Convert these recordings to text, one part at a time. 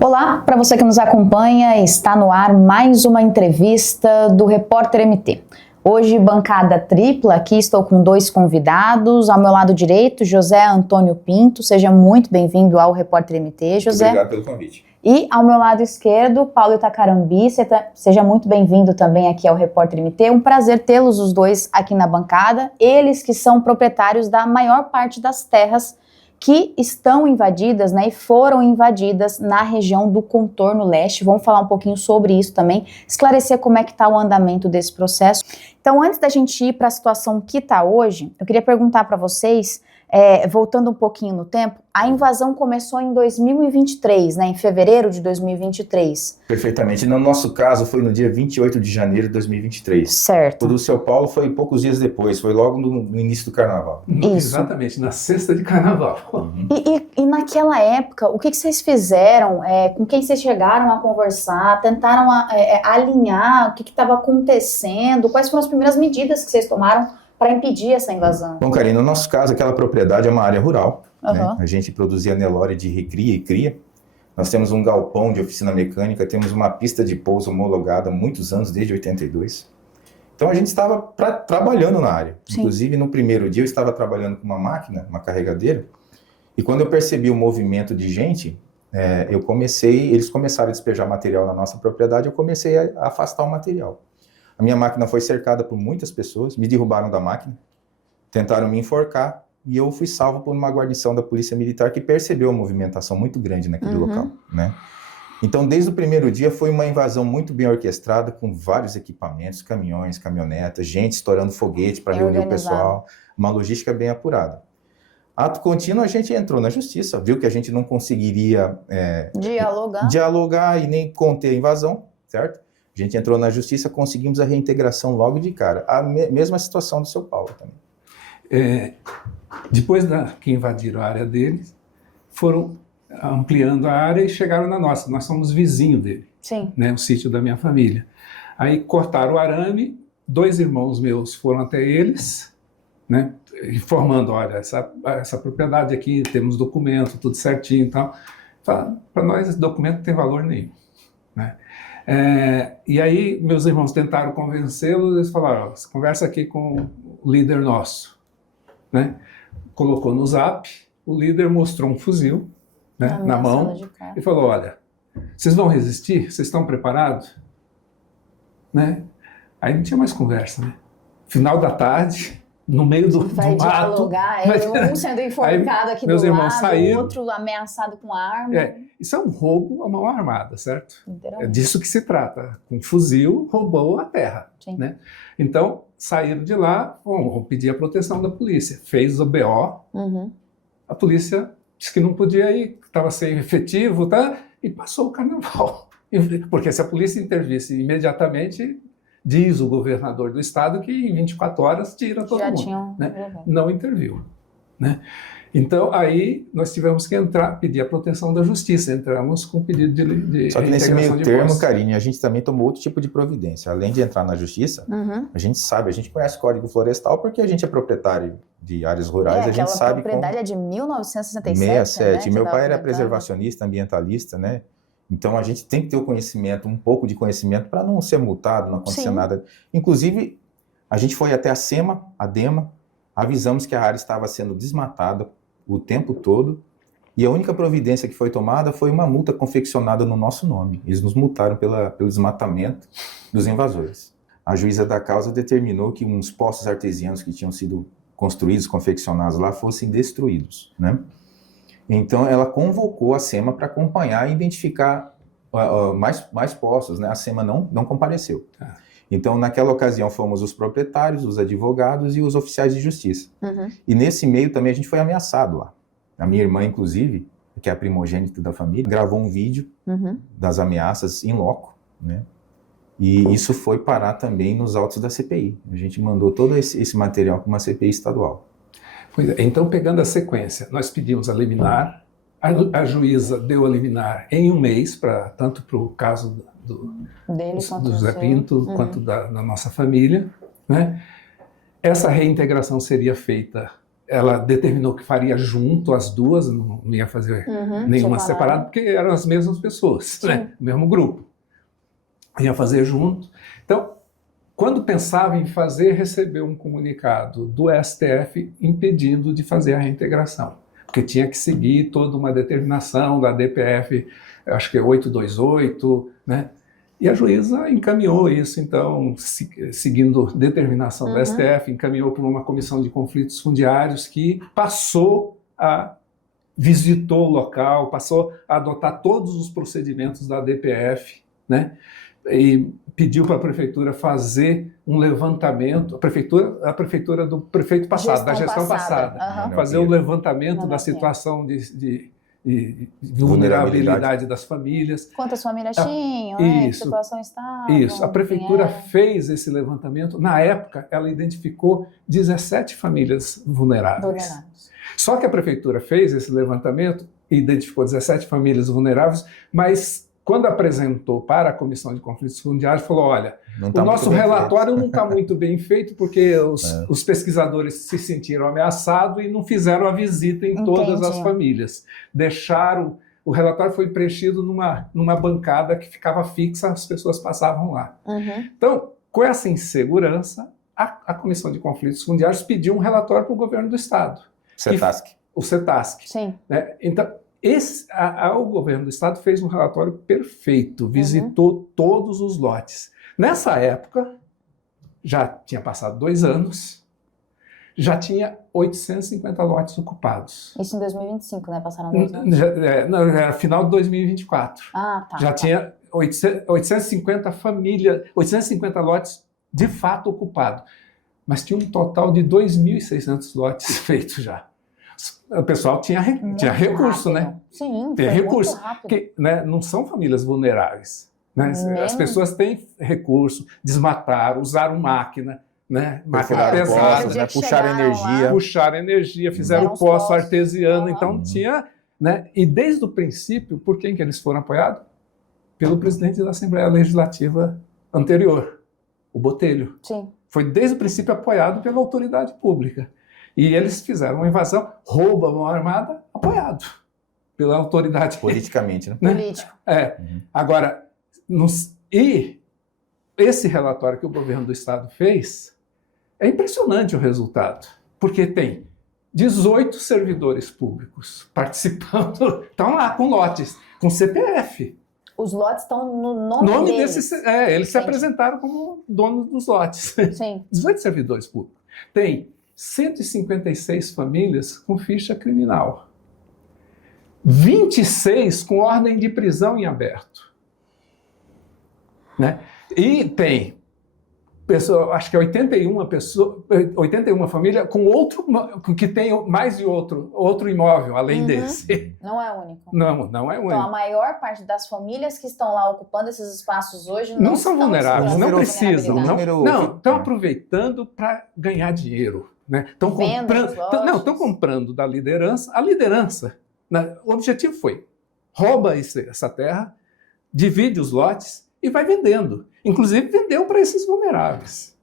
Olá, para você que nos acompanha, está no ar mais uma entrevista do Repórter MT. Hoje, bancada tripla, aqui estou com dois convidados. Ao meu lado direito, José Antônio Pinto. Seja muito bem-vindo ao Repórter MT, José. Muito obrigado pelo convite. E ao meu lado esquerdo, Paulo Itacarambi. Seja muito bem-vindo também aqui ao Repórter MT. Um prazer tê-los os dois aqui na bancada. Eles que são proprietários da maior parte das terras que estão invadidas, né, e foram invadidas na região do Contorno Leste. Vamos falar um pouquinho sobre isso também, esclarecer como é que está o andamento desse processo. Então, antes da gente ir para a situação que está hoje, eu queria perguntar para vocês, voltando um pouquinho no tempo, a invasão começou em 2023, né, em fevereiro de 2023. Perfeitamente. No nosso caso, foi no dia 28 de janeiro de 2023. Certo. O do São Paulo foi poucos dias depois, foi logo no início do carnaval. Isso. Exatamente, na sexta de carnaval. Uhum. E naquela época, o que vocês fizeram? Com quem vocês chegaram a conversar? Tentaram alinhar o que estava acontecendo? Quais foram as primeiras medidas que vocês tomaram para impedir essa invasão? Bom, Karine, no nosso caso, aquela propriedade é uma área rural. Uhum. Né? A gente produzia Nelore de recria e cria. Nós temos um galpão de oficina mecânica, temos uma pista de pouso homologada há muitos anos, desde 82. Então a gente estava trabalhando na área. Sim. Inclusive, no primeiro dia eu estava trabalhando com uma máquina, uma carregadeira, e quando eu percebi o movimento de gente, eles começaram a despejar material na nossa propriedade, eu comecei a afastar o material. A minha máquina foi cercada por muitas pessoas, me derrubaram da máquina, tentaram me enforcar, e eu fui salvo por uma guarnição da Polícia Militar que percebeu a movimentação muito grande naquele local, né? Então, desde o primeiro dia, foi uma invasão muito bem orquestrada, com vários equipamentos, caminhões, caminhonetas, gente estourando foguete para reunir o pessoal, uma logística bem apurada. Ato contínuo, a gente entrou na justiça, viu que a gente não conseguiria dialogar e nem conter a invasão, certo? A gente entrou na justiça, conseguimos a reintegração logo de cara. A mesma situação do São Paulo também. Depois que invadiram a área deles, foram ampliando a área e chegaram na nossa. Nós somos vizinhos dele. Sim. Né, o sítio da minha família. Aí cortaram o arame, 2 irmãos meus foram até eles, né, informando, olha, essa propriedade aqui, temos documento, tudo certinho e tal. Para nós esse documento não tem valor nenhum. Né? E aí meus irmãos tentaram convencê-los, eles falaram, você conversa aqui com o líder nosso. Né? Colocou no zap, o líder mostrou um fuzil, né, na mão e falou, olha, vocês vão resistir? Vocês estão preparados? Né? Aí não tinha mais conversa. Né? Final da tarde, no meio do vai mato. Dialogar, um sendo enforcado aqui meus do irmãos lado, saíram, o outro ameaçado com arma. Isso é um roubo à mão armada, certo? É Literalmente. disso que se trata. Com fuzil, roubou a terra. Né? Então, saíram de lá, vão pedir a proteção da polícia. Fez o BO, a polícia disse que não podia ir, estava sem efetivo, tá? E passou o carnaval. Porque se a polícia intervisse imediatamente, diz o governador do estado que em 24 horas tira todo mundo. Né? Não interviu. Né? Então, aí nós tivemos que pedir a proteção da justiça, entramos com pedido de Só que nesse meio termo, Karine, a gente também tomou outro tipo de providência. Além de entrar na justiça, a gente conhece o Código Florestal porque a gente é proprietário de áreas rurais, a gente sabe como... propriedade é de 1967, 67, né? Meu pai era preservacionista, ambientalista, né? Então a gente tem que ter o conhecimento, um pouco de conhecimento para não ser multado, não acontecer nada. Inclusive, a gente foi até a SEMA, a DEMA, avisamos que a área estava sendo desmatada o tempo todo, e a única providência que foi tomada foi uma multa confeccionada no nosso nome. Eles nos multaram pelo desmatamento dos invasores. A juíza da causa determinou que uns poços artesianos que tinham sido construídos, confeccionados lá, fossem destruídos, né? Então ela convocou a SEMA para acompanhar e identificar mais poços, né? A SEMA não compareceu. Então, naquela ocasião, fomos os proprietários, os advogados e os oficiais de justiça. E nesse meio também a gente foi ameaçado lá. A minha irmã, inclusive, que é a primogênita da família, gravou um vídeo das ameaças in loco, né? E isso foi parar também nos autos da CPI. A gente mandou todo esse material para uma CPI estadual. Pois é, então, pegando a sequência, nós pedimos a liminar, a juíza deu a liminar em um mês, tanto para o caso do Zé Pinto quanto da nossa família. Né? Essa reintegração seria feita ela determinou que faria junto as duas, não ia fazer nenhuma separada, porque eram as mesmas pessoas, né? O mesmo grupo. Ia fazer junto. Então, quando pensava em fazer, recebeu um comunicado do STF impedindo de fazer a reintegração, porque tinha que seguir toda uma determinação da DPF, acho que é 828, né? E a juíza encaminhou isso, então, seguindo determinação do STF, encaminhou para uma comissão de conflitos fundiários que visitou o local, passou a adotar todos os procedimentos da DPF, né? E pediu para a prefeitura fazer um levantamento, a prefeitura do prefeito passado, da gestão passada, fazer um levantamento da situação de vulnerabilidade das famílias. Quantas famílias tinham, que situação estavam. Isso, a prefeitura fez esse levantamento. Na época, ela identificou 17 famílias vulneráveis. Só que a prefeitura fez esse levantamento e identificou 17 famílias vulneráveis, mas quando apresentou para a Comissão de Conflitos Fundiários, falou, olha, o nosso relatório não está muito bem feito porque os pesquisadores se sentiram ameaçados e não fizeram a visita em todas as famílias. Deixaram, o relatório foi preenchido numa bancada que ficava fixa, as pessoas passavam lá. Então, com essa insegurança, a Comissão de Conflitos Fundiários pediu um relatório para o governo do Estado. O CETASC. Sim. Né? Então, o governo do Estado fez um relatório perfeito, visitou todos os lotes. Nessa época, já tinha passado 2 anos, já tinha 850 lotes ocupados. Isso em 2025, né? Passaram 2 anos? Era final de 2024. Já tinha 850 famílias, 850 lotes de fato ocupados. Mas tinha um total de 2.600 lotes feitos já. O pessoal tinha recurso, rápido. né? Sim, tem recurso. Muito rápido. Que, né, não são famílias vulneráveis. Né? As pessoas têm recurso, desmataram, usaram máquina, né? Máquina pesada. Né? Puxaram energia. Fizeram poço artesiano. Então tinha... Né? E desde o princípio, por quem que eles foram apoiados? Pelo presidente da Assembleia Legislativa anterior, o Botelho. Sim. Foi desde o princípio apoiado pela autoridade pública. E eles fizeram uma invasão, roubo à mão armada, apoiado pela autoridade. Politicamente, né? Político. Agora, e esse relatório que o governo do Estado fez, é impressionante o resultado, porque tem 18 servidores públicos participando, estão lá com lotes, com CPF. Os lotes estão no nome deles. Eles se apresentaram como donos dos lotes. Sim. 18 servidores públicos. Tem 156 famílias com ficha criminal. 26 com ordem de prisão em aberto. Né? E tem, acho que 81 famílias que tem mais de outro imóvel, além desse. Não é único. Não é único. Então, a maior parte das famílias que estão lá ocupando esses espaços hoje não são vulneráveis, não precisam. Não, estão É. aproveitando para ganhar dinheiro. Estão comprando da liderança. A liderança, o objetivo foi, rouba essa terra, divide os lotes e vai vendendo. Inclusive vendeu para esses vulneráveis.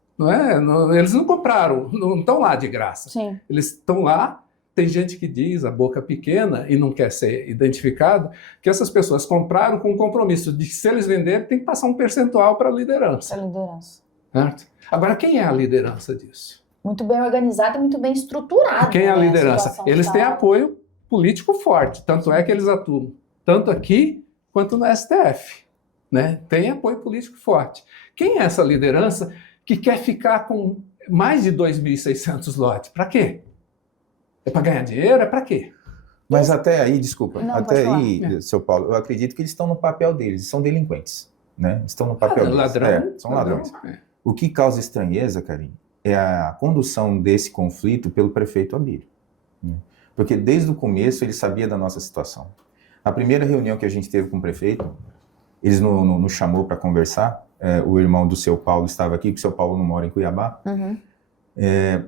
Eles não compraram, não estão lá de graça. Sim. Eles estão lá, tem gente que diz, a boca pequena, e não quer ser identificado, que essas pessoas compraram com o compromisso de que se eles venderem, tem que passar um percentual para a liderança. Certo? Agora, quem é a liderança disso? Muito bem organizado e muito bem estruturado. Quem é a liderança? Eles têm apoio político forte, tanto é que eles atuam tanto aqui quanto no STF. Né? Tem apoio político forte. Quem é essa liderança que quer ficar com mais de 2.600 lotes? Para quê? É para ganhar dinheiro? É para quê? Mas até aí, desculpa, Não, seu Paulo, eu acredito que eles estão no papel deles, são delinquentes. Né? Estão no papel deles. São ladrões. O que causa estranheza, Karim, é a condução desse conflito pelo prefeito Abílio. Né? Porque desde o começo ele sabia da nossa situação. A primeira reunião que a gente teve com o prefeito, eles nos chamou para conversar, o irmão do seu Paulo estava aqui, porque o seu Paulo não mora em Cuiabá.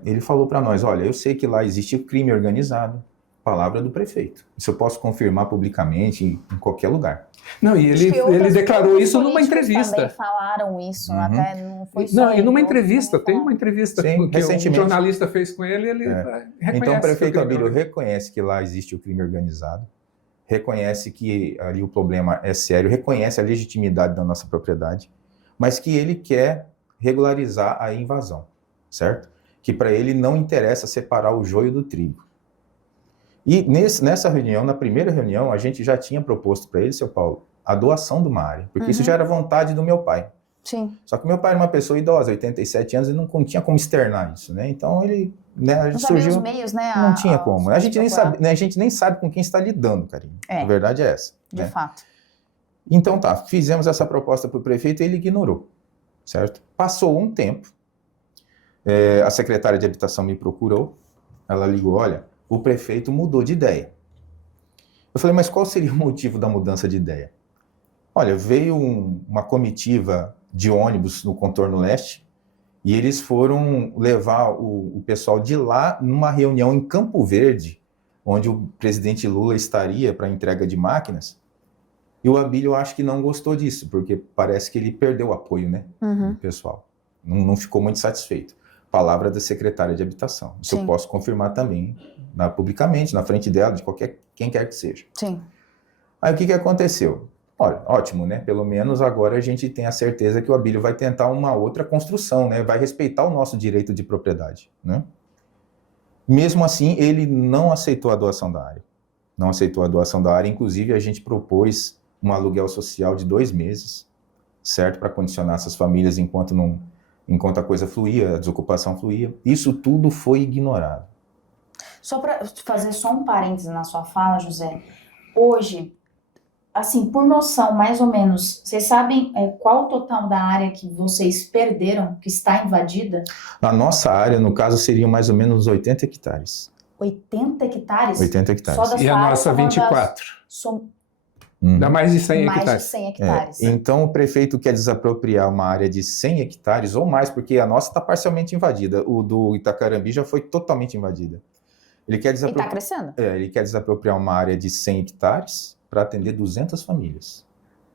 Ele falou para nós, olha, eu sei que lá existe o crime organizado, Palavra do prefeito. Isso eu posso confirmar publicamente em qualquer lugar. Não, e ele declarou isso numa entrevista. Também falaram isso, até não foi só. Não, e numa ele, entrevista, tem uma entrevista Sim, que um jornalista fez com ele, ele reconhece. Então o prefeito Abílio crime. reconhece que lá existe o crime organizado, reconhece que ali o problema é sério, reconhece a legitimidade da nossa propriedade, mas que ele quer regularizar a invasão, certo? Que para ele não interessa separar o joio do trigo. E nessa reunião, na primeira reunião, a gente já tinha proposto para ele, seu Paulo, a doação de uma área, porque isso já era vontade do meu pai. Sim. Só que meu pai era uma pessoa idosa, 87 anos, e não tinha como externar isso, né? Então ele, né, Não surgiu, sabia os meios, né? não tinha como. A gente nem sabe, né, a gente nem sabe com quem está lidando, Karine. A verdade é essa. De né? fato. Então tá, fizemos essa proposta para o prefeito e ele ignorou, certo? Passou um tempo, a secretária de habitação me procurou, ela ligou, olha, o prefeito mudou de ideia. Eu falei, mas qual seria o motivo da mudança de ideia? Olha, veio uma comitiva de ônibus no contorno leste e eles foram levar o pessoal de lá numa reunião em Campo Verde, onde o presidente Lula estaria para entrega de máquinas. E o Abílio acho que não gostou disso, porque parece que ele perdeu o apoio, né, do pessoal. Não ficou muito satisfeito. Palavra da secretária de habitação. Isso eu posso confirmar também publicamente, na frente dela, de quem quer que seja. Sim. Aí o que aconteceu? Olha, ótimo, né? Pelo menos agora a gente tem a certeza que o Abílio vai tentar uma outra construção, né? Vai respeitar o nosso direito de propriedade, né? Mesmo assim, ele não aceitou a doação da área. Não aceitou a doação da área. Inclusive, a gente propôs um aluguel social de 2 meses, certo? Para condicionar essas famílias enquanto a coisa fluía, a desocupação fluía. Isso tudo foi ignorado. Só para fazer só um parênteses na sua fala, José, hoje, assim, por noção, mais ou menos, vocês sabem qual o total da área que vocês perderam, que está invadida? A nossa área, no caso, seriam mais ou menos 80 hectares. 80 hectares? 80 hectares. Só da E a nossa 24. Dá mais de 100 hectares. Mais de 100 hectares. Então o prefeito quer desapropriar uma área de 100 hectares ou mais, porque a nossa está parcialmente invadida. O do Itacarambi já foi totalmente invadida. Ele quer E está crescendo. Ele quer desapropriar uma área de 100 hectares para atender 200 famílias,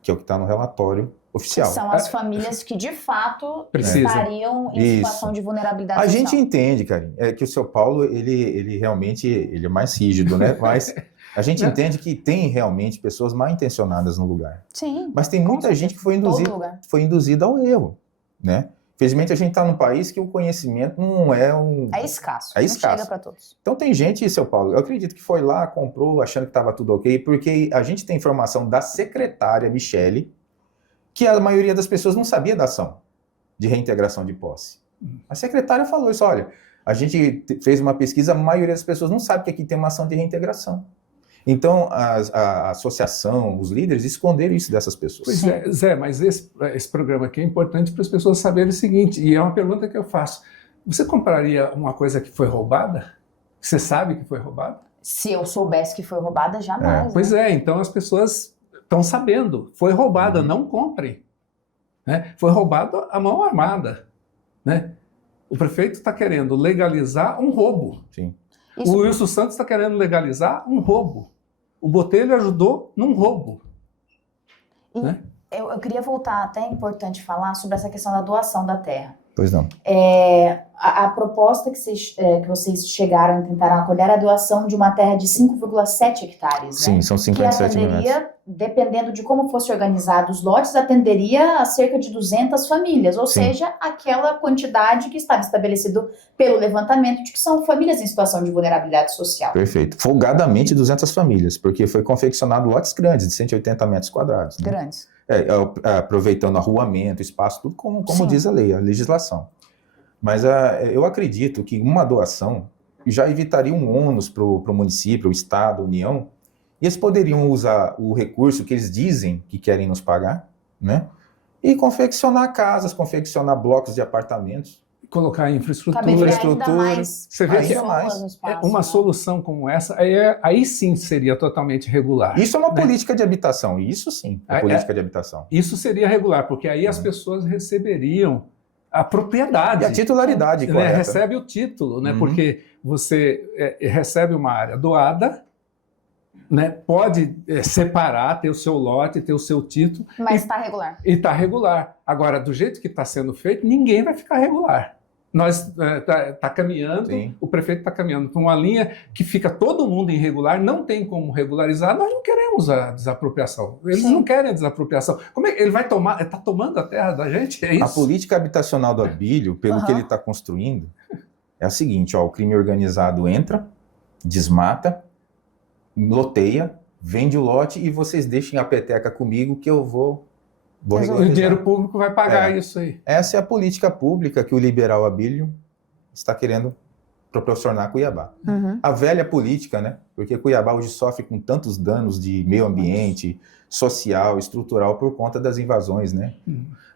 que é o que está no relatório oficial. São as famílias que, de fato, Precisam. estariam em situação de vulnerabilidade A social. gente entende, Karine, que o seu Paulo, ele realmente ele é mais rígido, né? Mas a gente entende que tem realmente pessoas mal intencionadas no lugar. Sim. Mas tem muita gente que foi induzida ao erro, né? Felizmente a gente está num país que o conhecimento não é É escasso. É não escasso. chega para todos. Então tem gente, seu Paulo, eu acredito que foi lá, comprou, achando que estava tudo ok, porque a gente tem informação da secretária Michele, que a maioria das pessoas não sabia da ação de reintegração de posse. A secretária falou isso, olha, a gente fez uma pesquisa, a maioria das pessoas não sabe que aqui tem uma ação de reintegração. Então, a associação, os líderes esconderam isso dessas pessoas. Pois é, Zé, mas esse programa aqui é importante para as pessoas saberem o seguinte, e é uma pergunta que eu faço. Você compraria uma coisa que foi roubada? Você sabe que foi roubada? Se eu soubesse que foi roubada, jamais. Né? Pois é, então as pessoas estão sabendo. Foi roubada, não comprem. Né? Foi roubado a mão armada. Né? O prefeito está querendo legalizar um roubo. Sim. O Wilson Santos está querendo legalizar um roubo. O Botelho ajudou num roubo. Né? Eu queria voltar, até é importante falar sobre essa questão da doação da terra. Pois não. A proposta que vocês chegaram e tentaram acolher era a doação de uma terra de 5,7 hectares. Sim, né? são 57 mil metros. Que atenderia, dependendo de como fosse organizado os lotes, atenderia a cerca de 200 famílias, ou seja, aquela quantidade que estava estabelecido pelo levantamento de que são famílias em situação de vulnerabilidade social. Perfeito. Folgadamente 200 famílias, porque foi confeccionado lotes grandes, de 180 metros quadrados. Né? Grandes. Aproveitando arruamento, espaço, tudo como diz a lei, a legislação. Mas eu acredito que uma doação já evitaria um ônus para o município, o Estado, a União, e eles poderiam usar o recurso que eles dizem que querem nos pagar, né? E confeccionar casas, confeccionar blocos de apartamentos. Colocar infraestrutura. Você vê que uma solução como essa, aí sim seria totalmente regular. Isso é uma política de habitação, isso sim é política de habitação. Isso seria regular, porque aí as pessoas receberiam a propriedade. E a titularidade, né? correta. Recebe o título, né? Porque você recebe uma área doada, né? Pode separar, ter o seu lote, ter o seu título. Mas está regular. E está regular. Agora, do jeito que está sendo feito, ninguém vai ficar regular. Nós tá caminhando, Sim. o prefeito está caminhando para uma linha que fica todo mundo irregular, não tem como regularizar, nós não queremos a desapropriação. Eles Sim. não querem a desapropriação. Como é que ele vai tomar? Está tomando a terra da gente? É isso? A política habitacional do Abílio, pelo que ele está construindo, é a seguinte, ó, o crime organizado entra, desmata, loteia, vende o lote e vocês deixem a peteca comigo que eu vou O regularizar. dinheiro público vai pagar isso aí. Essa é a política pública que o liberal Abílio está querendo proporcionar a Cuiabá. A velha política, né? Porque Cuiabá hoje sofre com tantos danos de meio ambiente, social, estrutural, por conta das invasões, né?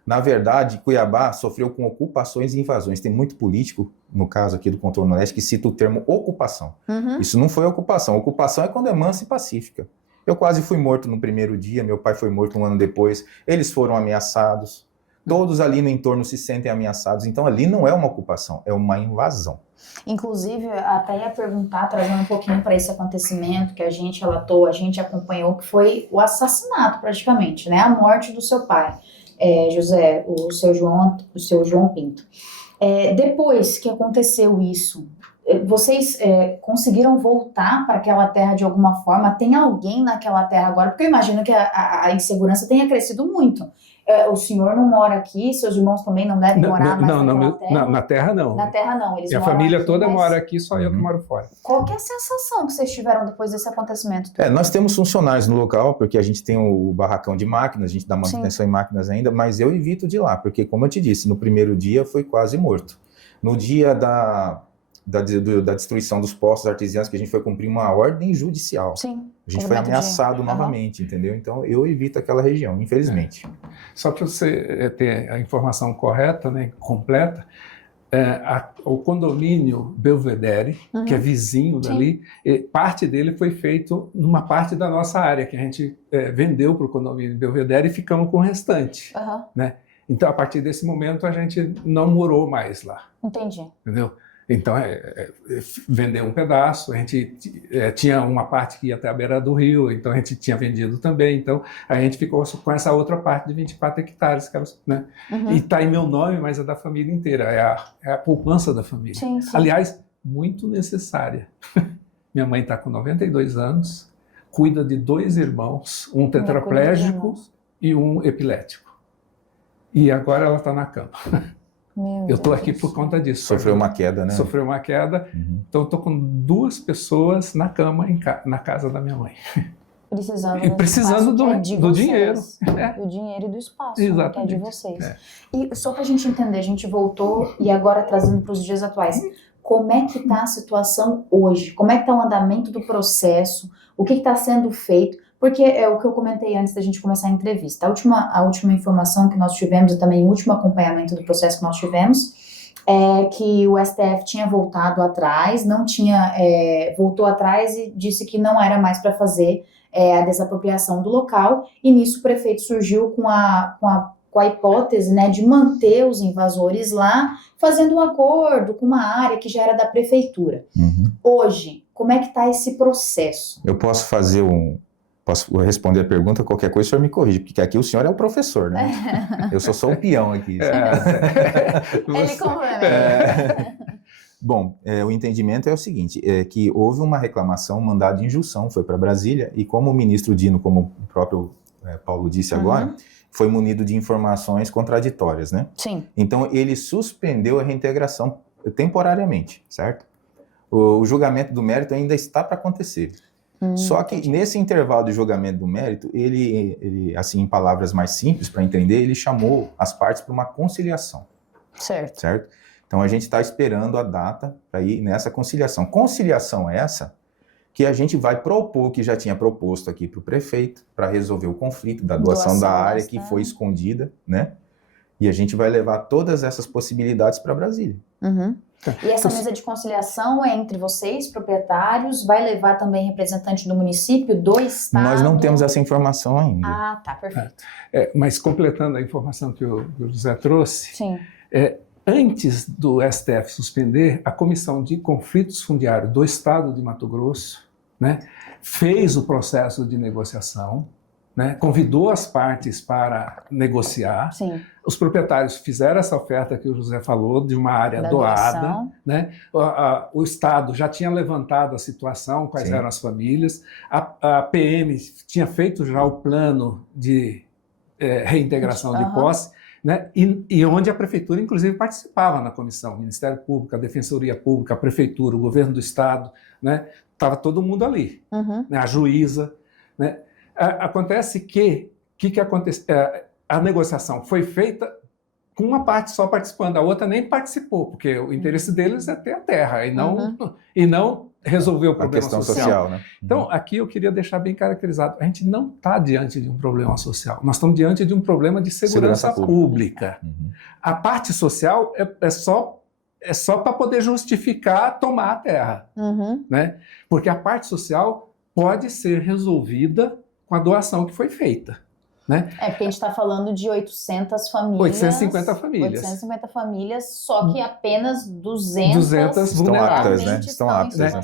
Na verdade, Cuiabá sofreu com ocupações e invasões. Tem muito político, no caso aqui do Contorno Leste, que cita o termo ocupação. Isso não foi ocupação. Ocupação é quando é mansa e pacífica. Eu quase fui morto no primeiro dia, meu pai foi morto um ano depois, eles foram ameaçados, todos ali no entorno se sentem ameaçados, então ali não é uma ocupação, é uma invasão. Inclusive, até ia perguntar, trazendo um pouquinho para esse acontecimento que a gente relatou, a gente acompanhou, que foi o assassinato praticamente, né? A morte do seu pai, José, o seu João Pinto. Depois que aconteceu isso, vocês conseguiram voltar para aquela terra de alguma forma? Tem alguém naquela terra agora? Porque eu imagino que a insegurança tenha crescido muito. O senhor não mora aqui, seus irmãos também não devem morar mais naquela terra? Na terra não. Na terra não, eles E a moram família aqui, toda mas mora aqui, só eu que moro fora. qual que é a sensação que vocês tiveram depois desse acontecimento? Nós temos funcionários no local, porque a gente tem o barracão de máquinas, a gente dá manutenção em máquinas ainda, mas eu evito de ir lá, porque como eu te disse, no primeiro dia foi quase morto. No dia da destruição dos postos artesianos, que a gente foi cumprir uma ordem judicial. Sim. A gente foi ameaçado novamente, entendeu? Então eu evito aquela região, infelizmente. Só para você ter a informação correta, né, completa, o condomínio Belvedere, que é vizinho dali, parte dele foi feito numa parte da nossa área, que a gente vendeu para o condomínio Belvedere e ficamos com o restante. Né? Então, a partir desse momento, a gente não morou mais lá. Entendi. Entendeu? Então, vendeu um pedaço, a gente tinha uma parte que ia até a beira do rio, então a gente tinha vendido também, então a gente ficou com essa outra parte de 24 hectares, né? E está em meu nome, mas é da família inteira, é a poupança da família. Sim. Aliás, muito necessária. Minha mãe está com 92 anos, cuida de 2 irmãos, um tetraplégico e um epilético. E agora ela está na cama. Eu estou aqui por conta disso. Sofreu uma queda, né? Sofreu uma queda, então estou com 2 pessoas na cama na casa da minha mãe. Precisando do dinheiro. Do dinheiro e do espaço, exatamente, que é de vocês. E só para a gente entender, a gente voltou e agora trazendo para os dias atuais. Como é que está a situação hoje? Como é que está o andamento do processo? O que está sendo feito? Porque é o que eu comentei antes da gente começar a entrevista. A última informação que nós tivemos e também o último acompanhamento do processo que nós tivemos é que o STF tinha voltado atrás, voltou atrás e disse que não era mais para fazer a desapropriação do local, e nisso o prefeito surgiu com a hipótese, né, de manter os invasores lá, fazendo um acordo com uma área que já era da prefeitura. Hoje, como é que está esse processo? Eu posso responder a pergunta, qualquer coisa o senhor me corrige, porque aqui o senhor é o professor, né? Eu sou só o peão aqui. Ele complementa. Bom, o entendimento é o seguinte, que houve uma reclamação, um mandado de injunção, foi para Brasília, e como o ministro Dino, como o próprio Paulo disse agora, foi munido de informações contraditórias, né? Sim. Então ele suspendeu a reintegração temporariamente, certo? O julgamento do mérito ainda está para acontecer. Só que nesse intervalo de julgamento do mérito, ele, assim, em palavras mais simples para entender, ele chamou as partes para uma conciliação. Certo? Então a gente está esperando a data para ir nessa conciliação. Conciliação essa que a gente vai propor, que já tinha proposto aqui para o prefeito, para resolver o conflito da doação da área que foi escondida, né? E a gente vai levar todas essas possibilidades para Brasília. E essa mesa de conciliação é entre vocês, proprietários, vai levar também representante do município, do estado? Nós não temos essa informação ainda. Ah, tá, perfeito. Mas completando a informação que o José trouxe, antes do STF suspender, a Comissão de Conflitos Fundiários do Estado de Mato Grosso, né, fez o processo de negociação, né, convidou as partes para negociar. Sim. Os proprietários fizeram essa oferta que o José falou, de uma área doada. Né? O Estado já tinha levantado a situação, quais eram as famílias. A PM tinha feito já o plano de reintegração de posse, né? E onde a Prefeitura, inclusive, participava na comissão. O Ministério Público, a Defensoria Pública, a Prefeitura, o Governo do Estado. Né? Estava todo mundo ali. Né? A juíza. Né? Acontece que a negociação foi feita com uma parte só participando, a outra nem participou, porque o interesse deles é ter a terra e não resolver o problema questão social. Né? Então, aqui eu queria deixar bem caracterizado, a gente não está diante de um problema social, nós estamos diante de um problema de segurança pública. A parte social é só para poder justificar tomar a terra, né? Porque a parte social pode ser resolvida com a doação que foi feita. Né? Porque a gente está falando de 800 famílias. 850 famílias. 850 famílias, só que apenas 200 vulneráveis, né? Estão aptas, né?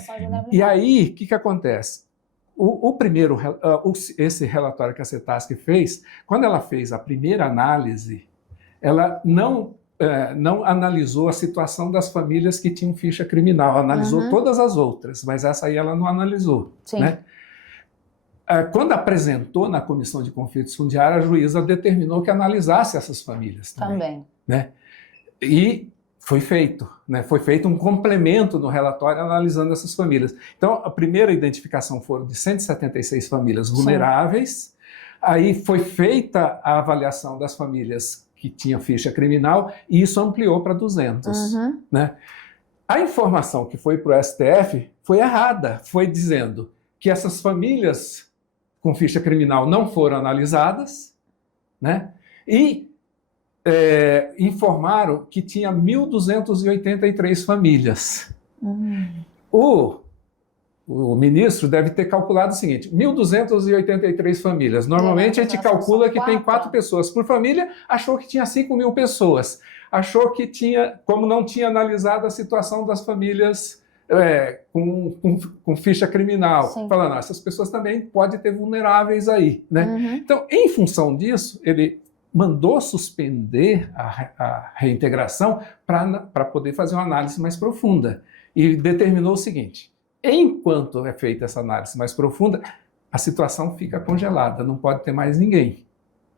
E aí, o que acontece? Esse relatório que a CETASC fez, quando ela fez a primeira análise, ela não analisou a situação das famílias que tinham ficha criminal, analisou todas as outras, mas essa aí ela não analisou. Sim. Né? Quando apresentou na Comissão de Conflitos Fundiários, a juíza determinou que analisasse essas famílias também. Né? E foi feito. Né? Foi feito um complemento no relatório analisando essas famílias. Então, a primeira identificação foram de 176 famílias vulneráveis. Aí foi feita a avaliação das famílias que tinham ficha criminal e isso ampliou para 200. Né? A informação que foi para o STF foi errada. Foi dizendo que essas famílias com ficha criminal não foram analisadas, né? E informaram que tinha 1.283 famílias. O ministro deve ter calculado o seguinte, 1.283 famílias. Normalmente a gente calcula que tem 4 pessoas por família, achou que tinha 5.000 pessoas. Achou que tinha, como não tinha analisado a situação das famílias com ficha criminal, falando, essas pessoas também podem ter vulneráveis aí. Né? Então, em função disso, ele mandou suspender a reintegração para poder fazer uma análise mais profunda. E determinou o seguinte, enquanto é feita essa análise mais profunda, a situação fica congelada, não pode ter mais ninguém.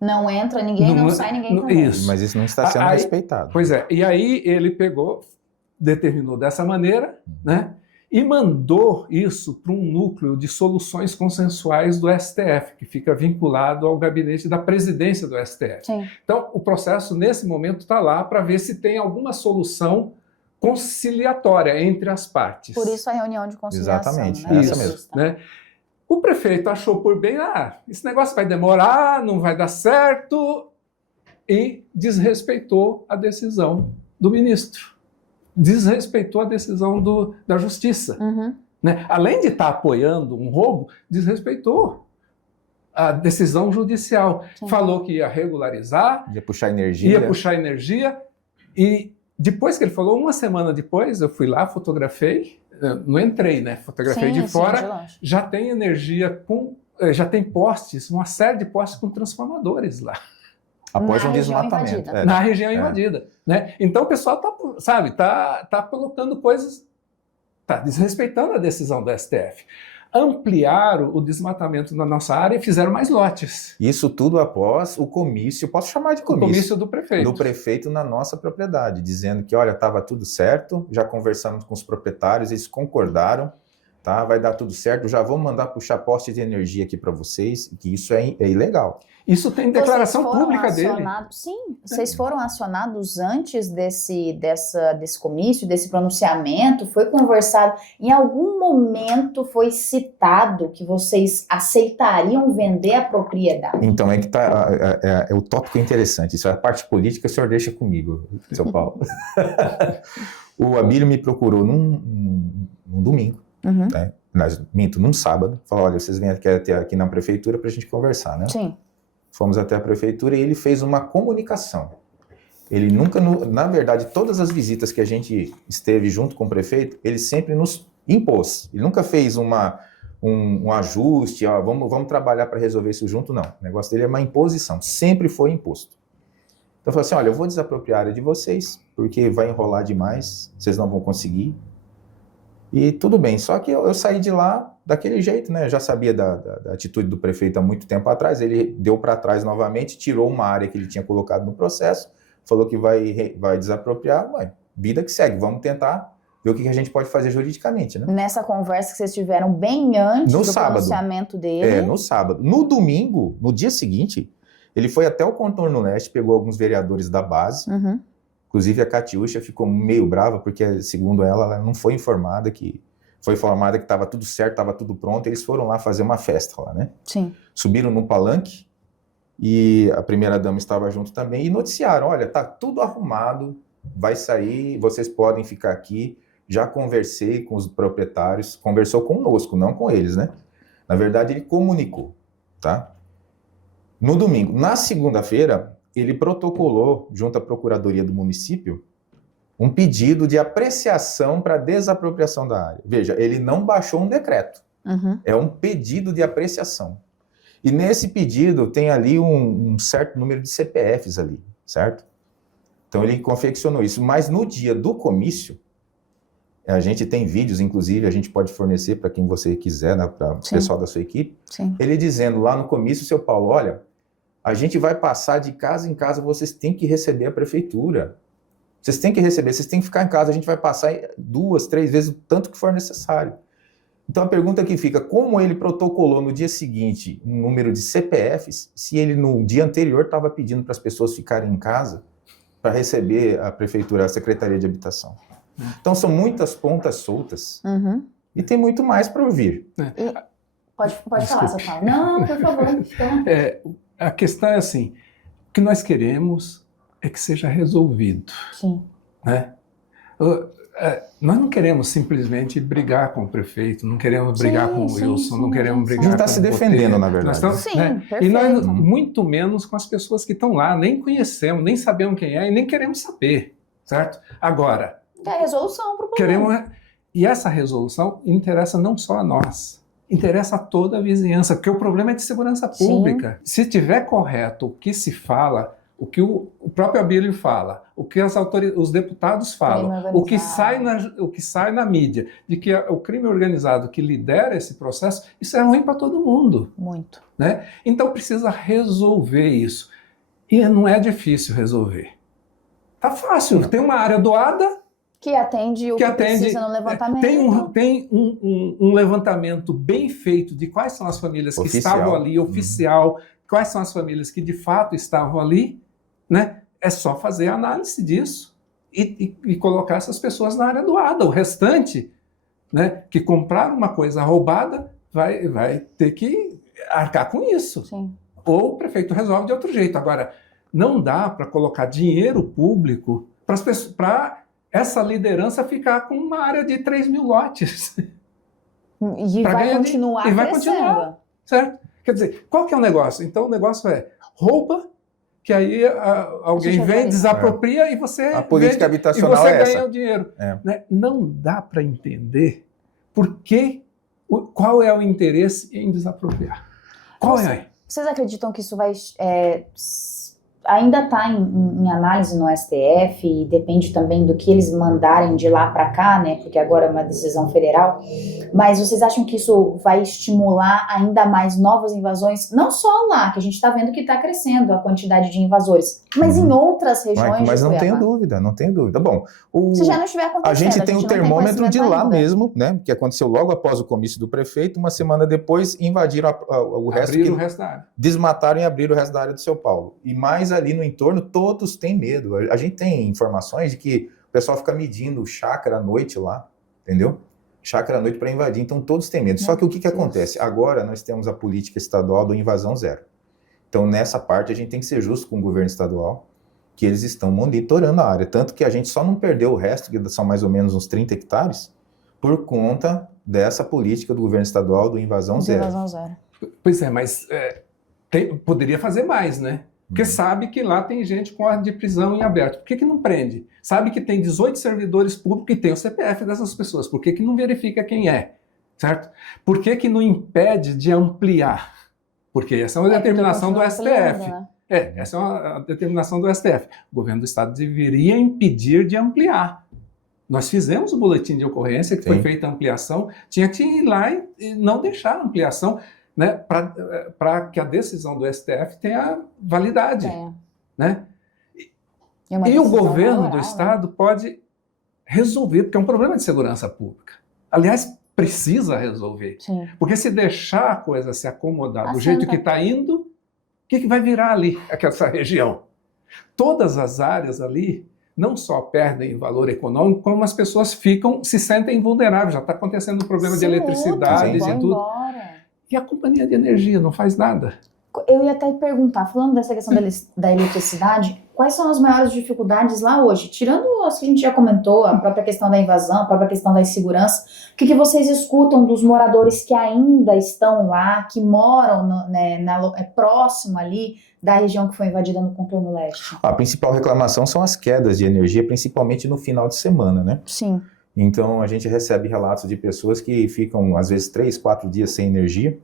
Não entra ninguém, não sai ninguém também. Isso. Mas isso não está sendo respeitado. Pois é, e aí ele determinou dessa maneira, né, e mandou isso para um núcleo de soluções consensuais do STF, que fica vinculado ao gabinete da presidência do STF. Então, o processo, nesse momento, está lá para ver se tem alguma solução conciliatória entre as partes. Por isso a reunião de conciliação. Exatamente, né? essa mesmo. Né? O prefeito achou por bem, esse negócio vai demorar, não vai dar certo, e desrespeitou a decisão do ministro. Desrespeitou a decisão da justiça. Né? Além de estar apoiando um roubo, desrespeitou a decisão judicial. Falou que ia regularizar, ia puxar energia, e depois que ele falou, uma semana depois, eu fui lá, fotografei, não entrei, né? Fotografei de fora, já tem energia já tem postes, uma série de postes com transformadores lá. Após um desmatamento. Na região invadida. Né? Então o pessoal tá colocando coisas, tá desrespeitando a decisão do STF. Ampliaram o desmatamento na nossa área e fizeram mais lotes. Isso tudo após o comício, posso chamar de comício. O comício do prefeito. Do prefeito na nossa propriedade, dizendo que, olha, estava tudo certo, já conversamos com os proprietários, eles concordaram, tá? Vai dar tudo certo, já vou mandar puxar poste de energia aqui para vocês, que isso é ilegal. Isso tem declaração pública dele. Sim, vocês foram acionados antes desse comício, desse pronunciamento? Foi conversado? Em algum momento foi citado que vocês aceitariam vender a propriedade? Então, é que o tópico interessante. Isso é a parte política, o senhor deixa comigo, seu Paulo. O Abílio me procurou num domingo, né? Num sábado, falou, olha, vocês vêm aqui na prefeitura para a gente conversar, né? Sim. Fomos até a prefeitura e ele fez uma comunicação. Ele nunca, na verdade, todas as visitas que a gente esteve junto com o prefeito, ele sempre nos impôs. Ele nunca fez um ajuste, ó, vamos trabalhar para resolver isso junto, não. O negócio dele é uma imposição, sempre foi imposto. Então, eu falei assim, olha, eu vou desapropriar a área de vocês, porque vai enrolar demais, vocês não vão conseguir. E tudo bem, só que eu saí de lá daquele jeito, né? Eu já sabia da atitude do prefeito há muito tempo atrás, ele deu para trás novamente, tirou uma área que ele tinha colocado no processo, falou que vai desapropriar, vida que segue, vamos tentar ver o que a gente pode fazer juridicamente, né? Nessa conversa que vocês tiveram bem antes do pronunciamento dele. No sábado. No domingo, no dia seguinte, ele foi até o Contorno Leste, pegou alguns vereadores da base, inclusive a Catiúcha ficou meio brava, porque, segundo ela não foi informada que estava tudo certo, estava tudo pronto, eles foram lá fazer uma festa lá, né? Sim. Subiram no palanque, e a primeira-dama estava junto também, e noticiaram, olha, tá tudo arrumado, vai sair, vocês podem ficar aqui, já conversei com os proprietários, conversou conosco, não com eles, né? Na verdade, ele comunicou, tá? No domingo. Na segunda-feira, ele protocolou, junto à Procuradoria do município, um pedido de apreciação para desapropriação da área. Veja, ele não baixou um decreto, é um pedido de apreciação. E nesse pedido tem ali um certo número de CPFs ali, certo? Então ele confeccionou isso. Mas no dia do comício, a gente tem vídeos, inclusive, a gente pode fornecer para quem você quiser, né, para o pessoal da sua equipe. Sim. Ele dizendo lá no comício, seu Paulo, olha, a gente vai passar de casa em casa, vocês têm que receber a prefeitura. Vocês têm que receber, vocês têm que ficar em casa, a gente vai passar 2, 3 vezes o tanto que for necessário. Então a pergunta que fica, como ele protocolou no dia seguinte um número de CPFs, se ele no dia anterior estava pedindo para as pessoas ficarem em casa para receber a prefeitura, a Secretaria de Habitação? Então são muitas pontas soltas e tem muito mais para ouvir. Pode falar, seu Paulo. Não, por favor. Então... A questão é assim, o que nós queremos é que seja resolvido. Sim. Né? Nós não queremos simplesmente brigar com o prefeito, não queremos brigar com o Wilson, não queremos brigar com o A gente está se defendendo, na verdade. Sim, perfeito. E nós, muito menos com as pessoas que estão lá, nem conhecemos, nem sabemos quem é e nem queremos saber, certo? Agora... É a resolução para o problema. E essa resolução interessa não só a nós, interessa a toda a vizinhança, porque o problema é de segurança pública. Sim. Se tiver correto o que se fala, o que o próprio Abílio fala, o que os deputados falam, o que sai na mídia, de que o crime organizado que lidera esse processo, isso é ruim para todo mundo. Muito. Né? Então precisa resolver isso. E não é difícil resolver. Tá fácil, tem uma área doada, que atende o que precisa no levantamento. Tem um levantamento bem feito de quais são as famílias que estavam ali, oficial, quais são as famílias que de fato estavam ali, né? É só fazer a análise disso e colocar essas pessoas na área doada. O restante, né, que compraram uma coisa roubada, vai ter que arcar com isso. Sim. Ou o prefeito resolve de outro jeito. Agora, não dá para colocar dinheiro público para essa liderança ficar com uma área de 3 mil lotes. E vai continuar crescendo. Certo? Quer dizer, qual que é o negócio? Então o negócio é rouba, que aí alguém vem, desapropria e você a política vende, habitacional e você é ganha essa. O dinheiro. Né? Não dá para entender qual é o interesse em desapropriar. Qual é? Vocês acreditam que isso vai... ainda está em análise no STF e depende também do que eles mandarem de lá para cá, né? Porque agora é uma decisão federal. Mas vocês acham que isso vai estimular ainda mais novas invasões? Não só lá, que a gente está vendo que está crescendo a quantidade de invasores, mas em outras regiões. Mas não tenho dúvida, não tenho dúvida. Bom, se já não estiver acontecendo, a gente tem o termômetro de lá ainda. mesmo, né? Que aconteceu logo após o comício do prefeito, uma semana depois invadiram o resto da área. Desmataram e abriram o resto da área do São Paulo. E mais ali no entorno, todos têm medo. A gente tem informações de que o pessoal fica medindo chácara à noite lá, entendeu? Chácara à noite para invadir, então todos têm medo. Só que o que acontece? Agora nós temos a política estadual do invasão zero. Então nessa parte a gente tem que ser justo com o governo estadual, que eles estão monitorando a área. Tanto que a gente só não perdeu o resto, que são mais ou menos uns 30 hectares, por conta dessa política do governo estadual do invasão zero. Invasão zero. Pois é, mas poderia fazer mais, né? Porque sabe que lá tem gente com ordem de prisão em aberto. Por que não prende? Sabe que tem 18 servidores públicos e tem o CPF dessas pessoas. Por que não verifica quem é? Certo? Por que não impede de ampliar? Porque essa é uma determinação do STF. Né? Essa é uma determinação do STF. O governo do estado deveria impedir de ampliar. Nós fizemos o boletim de ocorrência, que foi feita a ampliação, tinha que ir lá e não deixar a ampliação, né, para que a decisão do STF tenha validade. Né? E o governo do estado pode resolver, porque é um problema de segurança pública. Aliás, precisa resolver. Sim. Porque se deixar a coisa se acomodar do jeito que está indo, o que vai virar ali, essa região? Todas as áreas ali não só perdem valor econômico, como as pessoas se sentem vulneráveis. Já está acontecendo um problema de eletricidade e tudo. E a companhia de energia não faz nada. Eu ia até perguntar, falando dessa questão da eletricidade, quais são as maiores dificuldades lá hoje? Tirando as que a gente já comentou, a própria questão da invasão, a própria questão da insegurança, o que vocês escutam dos moradores que ainda estão lá, que moram próximo ali da região que foi invadida no Contorno Leste? A principal reclamação são as quedas de energia, principalmente no final de semana, né? Sim. Então a gente recebe relatos de pessoas que ficam, às vezes, 3, 4 dias sem energia.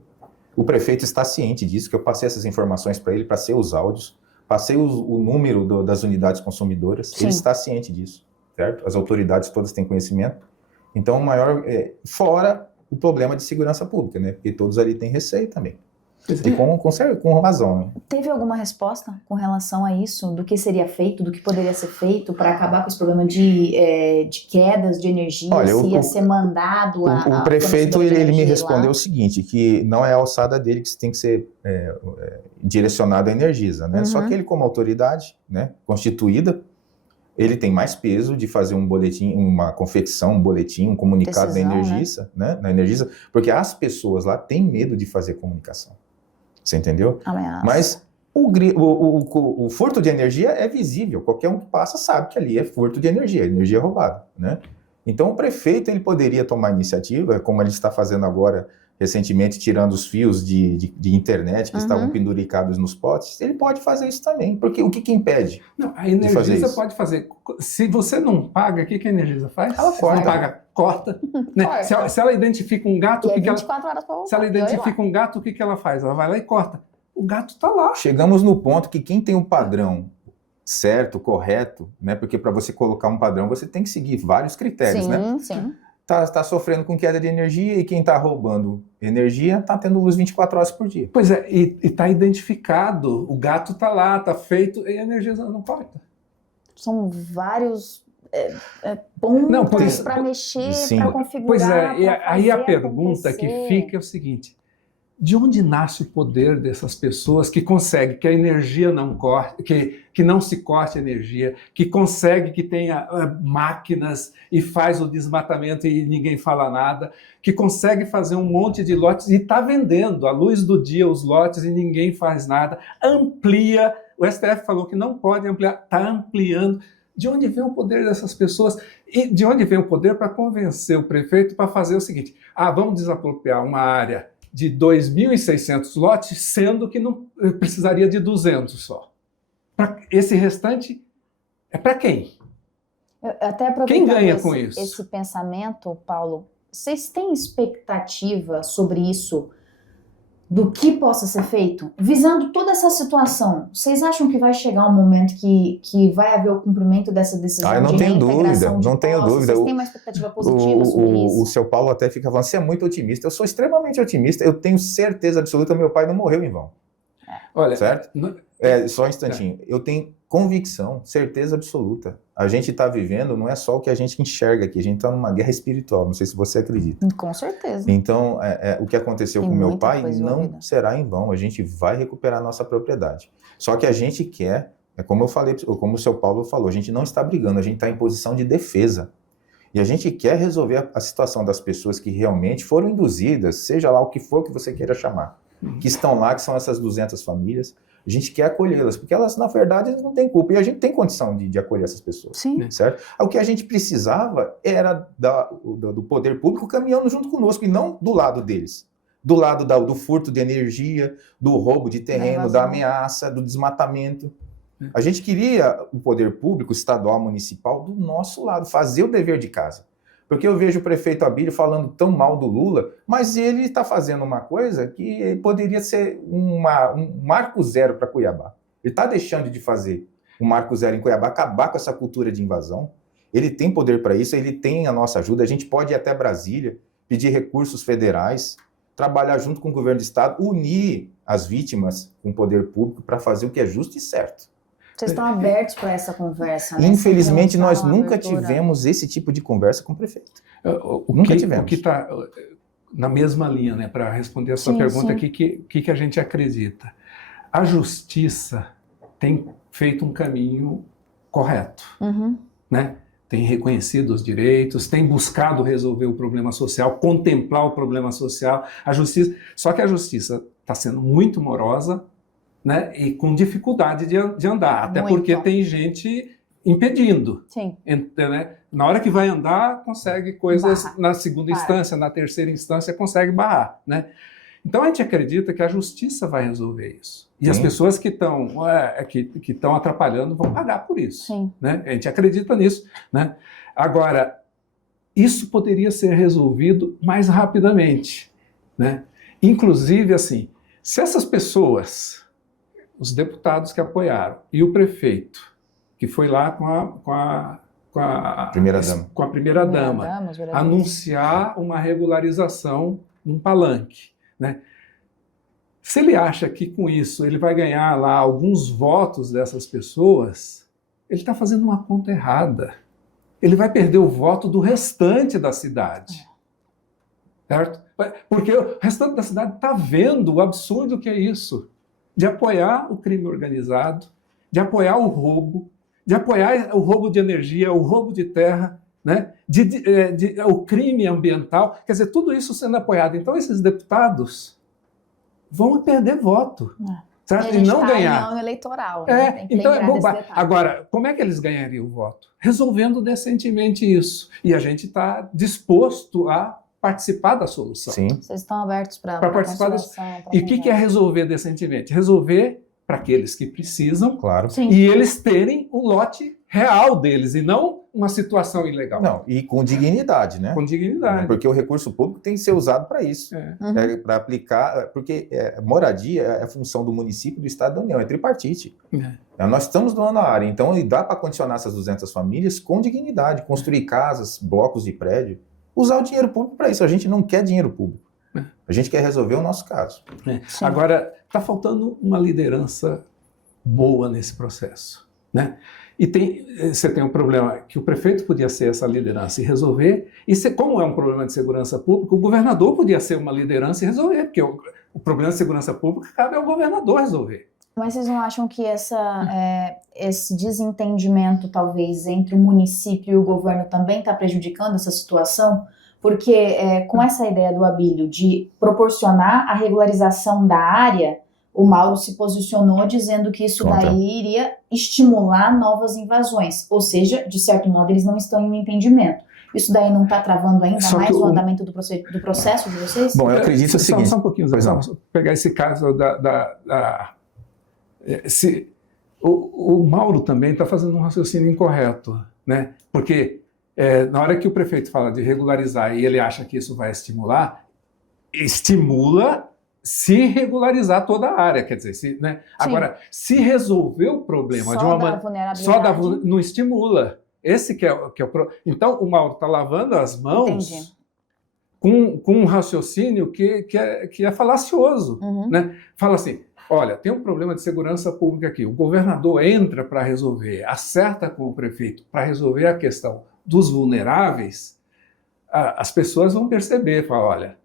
O prefeito está ciente disso, que eu passei essas informações para ele, passei os áudios, passei o número das unidades consumidoras. Sim. Ele está ciente disso, certo? As autoridades todas têm conhecimento. Então, o maior, fora o problema de segurança pública, né? Porque todos ali têm receio também. E com razão, né? Teve alguma resposta com relação a isso? Do que seria feito, do que poderia ser feito para acabar com esse problema de quedas de energia? Olha, se ia ser mandado o prefeito ele me respondeu o seguinte, que não é a alçada dele que tem que ser direcionado à Energisa, né? Só que ele, como autoridade, né, constituída, ele tem mais peso de fazer um boletim, uma confecção, um boletim, um comunicado da Energisa, né, na Energisa, porque as pessoas lá têm medo de fazer comunicação. Você entendeu? Ameaça. Mas o furto de energia é visível. Qualquer um que passa sabe que ali é furto de energia roubada, né? Então o prefeito ele poderia tomar iniciativa, como ele está fazendo agora recentemente, tirando os fios de internet que estavam penduricados nos potes. Ele pode fazer isso também, porque o que impede? Não, a Energisa pode fazer. Se você não paga, o que a Energisa faz? Ela corta. Não paga, corta. Né? Se ela identifica um gato, o que ela faz? Ela vai lá e corta. O gato está lá. Chegamos no ponto que quem tem um padrão certo, correto, né? Porque para você colocar um padrão, você tem que seguir vários critérios, né? Sim. Tá sofrendo com queda de energia e quem está roubando energia está tendo luz 24 horas por dia. Pois é, e está identificado, o gato está lá, está feito, e a energia não corta. São vários pontos para mexer, para configurar. Pois é, e aí a pergunta que fica é o seguinte: de onde nasce o poder dessas pessoas que conseguem que a energia não corte, que não se corte a energia, que consegue que tenha máquinas e faz o desmatamento e ninguém fala nada, que consegue fazer um monte de lotes e está vendendo à luz do dia os lotes e ninguém faz nada, amplia, o STF falou que não pode ampliar, está ampliando. De onde vem o poder dessas pessoas? E de onde vem o poder para convencer o prefeito para fazer o seguinte: vamos desapropriar uma área de 2.600 lotes, sendo que não precisaria de 200 só. Esse restante é para quem? Quem ganha com isso? Esse pensamento, Paulo, vocês têm expectativa sobre isso, do que possa ser feito? Visando toda essa situação, vocês acham que vai chegar um momento que vai haver o cumprimento dessa decisão não de tenho reintegração dúvida, de não tenho postos? dúvida. Vocês têm uma expectativa positiva sobre isso? O seu Paulo até fica falando, você é muito otimista. Eu sou extremamente otimista, eu tenho certeza absoluta, meu pai não morreu em vão. Olha, certo? Só um instantinho. Eu tenho convicção, certeza absoluta. A gente está vivendo, não é só o que a gente enxerga aqui, a gente está numa guerra espiritual, não sei se você acredita. Com certeza. Então, o que aconteceu com meu pai não será em vão, a gente vai recuperar a nossa propriedade. Só que a gente quer, como eu falei, como o seu Paulo falou, a gente não está brigando, a gente está em posição de defesa. E a gente quer resolver a situação das pessoas que realmente foram induzidas, seja lá o que for que você queira chamar, que estão lá, que são essas 200 famílias. A gente quer acolhê-las, porque elas, na verdade, não têm culpa. E a gente tem condição de acolher essas pessoas. Sim. Certo? O que a gente precisava era do poder público caminhando junto conosco e não do lado deles. do lado do furto de energia, do roubo de terreno, da ameaça, do desmatamento. A gente queria o poder público, estadual, municipal, do nosso lado, fazer o dever de casa. Porque eu vejo o prefeito Abílio falando tão mal do Lula, mas ele está fazendo uma coisa que poderia ser um marco zero para Cuiabá. Ele está deixando de fazer um marco zero em Cuiabá, acabar com essa cultura de invasão. Ele tem poder para isso, ele tem a nossa ajuda. A gente pode ir até Brasília, pedir recursos federais, trabalhar junto com o governo do estado, unir as vítimas com o poder público para fazer o que é justo e certo. Vocês estão abertos para essa conversa, né? Infelizmente, nós nunca tivemos esse tipo de conversa com o prefeito. Nunca tivemos. O que está na mesma linha, né, para responder a sua pergunta aqui, que a gente acredita? A justiça tem feito um caminho correto, né? Tem reconhecido os direitos, tem buscado resolver o problema social, contemplar o problema social. A justiça, só que a justiça está sendo muito morosa, né, e com dificuldade de andar, até porque tem gente impedindo. Sim. Né? Na hora que vai andar, consegue coisas na segunda instância, na terceira instância, consegue barrar. Né? Então a gente acredita que a justiça vai resolver isso. E as pessoas que estão atrapalhando vão pagar por isso. Sim. Né? A gente acredita nisso. Né? Agora, isso poderia ser resolvido mais rapidamente. Né? Inclusive, assim, se essas pessoas, os deputados que apoiaram e o prefeito, que foi lá com a primeira-dama, anunciar uma regularização num palanque, né? Se ele acha que com isso ele vai ganhar lá alguns votos dessas pessoas, ele está fazendo uma conta errada. Ele vai perder o voto do restante da cidade. Certo? Porque o restante da cidade está vendo o absurdo que é isso. De apoiar o crime organizado, de apoiar o roubo de energia, o roubo de terra, né? O crime ambiental, quer dizer, tudo isso sendo apoiado. Então, esses deputados vão perder voto, certo? E não ganhar. Ano eleitoral, né? Tem que então agora, como é que eles ganhariam o voto? Resolvendo decentemente isso. E a gente está disposto a participar da solução. Sim. Vocês estão abertos para participar da solução. E o que é resolver decentemente? Resolver para aqueles que precisam, claro, e eles terem um lote real deles e não uma situação ilegal. Não, e com dignidade, né? Com dignidade. Porque o recurso público tem que ser usado para isso. Para aplicar, porque moradia é função do município, do Estado e da União, é tripartite. Nós estamos doando a área, então dá para condicionar essas 200 famílias com dignidade, construir casas, blocos de prédio, usar o dinheiro público para isso. A gente não quer dinheiro público. A gente quer resolver o nosso caso. Agora, está faltando uma liderança boa nesse processo, né? E você tem um problema que o prefeito podia ser essa liderança e resolver, e como é um problema de segurança pública, o governador podia ser uma liderança e resolver, porque o problema de segurança pública cabe ao governador resolver. Mas vocês não acham que esse desentendimento, talvez, entre o município e o governo também está prejudicando essa situação? Porque com essa ideia do Abílio de proporcionar a regularização da área, o Mauro se posicionou dizendo que isso daí iria estimular novas invasões. Ou seja, de certo modo, eles não estão em um entendimento. Isso daí não está travando ainda mais o andamento do processo de vocês? Bom, eu acredito o seguinte... Só um pouquinho, vamos pegar esse caso o Mauro também está fazendo um raciocínio incorreto, né? Porque na hora que o prefeito fala de regularizar e ele acha que isso vai estimular, estimula se regularizar toda a área, quer dizer, né? Agora, se resolver o problema de uma maneira, não estimula. Esse que é o problema. Então, o Mauro está lavando as mãos com um raciocínio que é falacioso, né? Fala assim, olha, tem um problema de segurança pública aqui, o governador entra para resolver, acerta com o prefeito para resolver a questão dos vulneráveis, as pessoas vão perceber, falar, olha,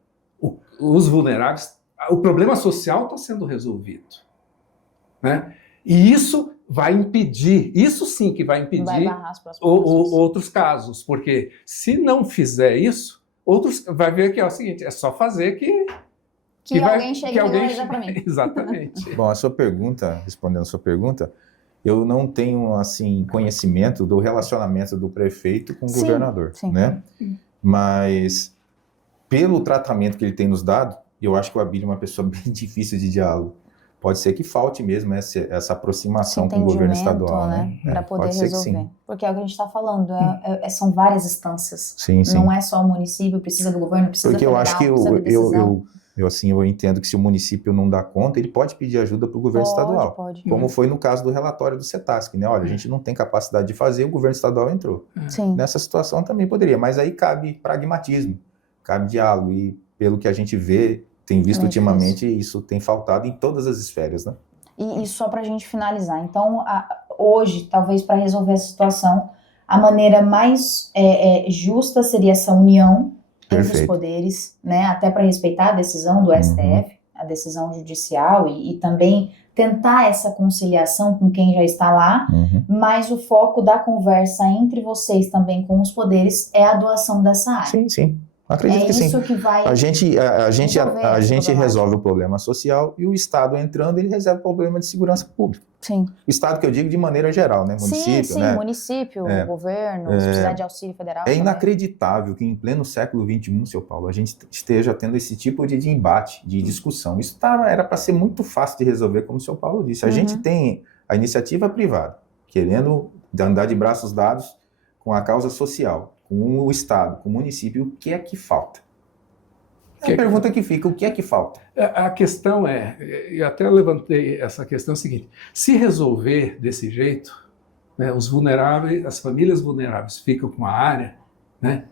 os vulneráveis, o problema social está sendo resolvido, né? E isso vai impedir, isso sim que vai impedir outros casos, porque se não fizer isso, vai ver que é o seguinte, é só fazer que alguém chegue e regulariza para mim. Exatamente. Bom, respondendo a sua pergunta, eu não tenho assim conhecimento do relacionamento do prefeito com o governador, né? Mas pelo tratamento que ele tem nos dado, E eu acho que o Abílio é uma pessoa bem difícil de diálogo. Pode ser que falte mesmo essa aproximação com o governo estadual, né? Para poder pode ser que resolver. sim. Porque é o que a gente está falando, são várias instâncias. Sim, sim. Não é só o município, precisa do governo, precisa Porque federal, eu acho que precisa da decisão. eu entendo que se o município não dá conta, ele pode pedir ajuda para o governo estadual. Pode. Como foi no caso do relatório do CETASC, né? Olha, a gente não tem capacidade de fazer, o governo estadual entrou. Sim. Nessa situação também poderia, mas aí cabe pragmatismo, cabe diálogo, e pelo que a gente vê, tem visto ultimamente, isso tem faltado em todas as esferas, né? E só para a gente finalizar, então, hoje, talvez para resolver essa situação, a maneira mais justa seria essa união entre os poderes, né? Até para respeitar a decisão do STF, a decisão judicial, e também tentar essa conciliação com quem já está lá, mas o foco da conversa entre vocês também com os poderes é a doação dessa área. Sim, sim. Acredito que sim. É isso que vai a gente resolve o problema social e o Estado entrando, ele resolve o problema de segurança pública. Sim. O Estado que eu digo de maneira geral, né? Município, sim, né? Município, governo, se precisar de auxílio federal. É inacreditável que em pleno século XXI, seu Paulo, a gente esteja tendo esse tipo de embate, de discussão. Isso era para ser muito fácil de resolver, como o seu Paulo disse. A gente tem a iniciativa privada, querendo andar de braços dados com a causa social, com o Estado, com o município. O que é que falta? É a pergunta que fica, o que é que falta? A questão e até eu levantei essa questão seguinte, se resolver desse jeito, né, os vulneráveis, as famílias vulneráveis ficam com a área, né,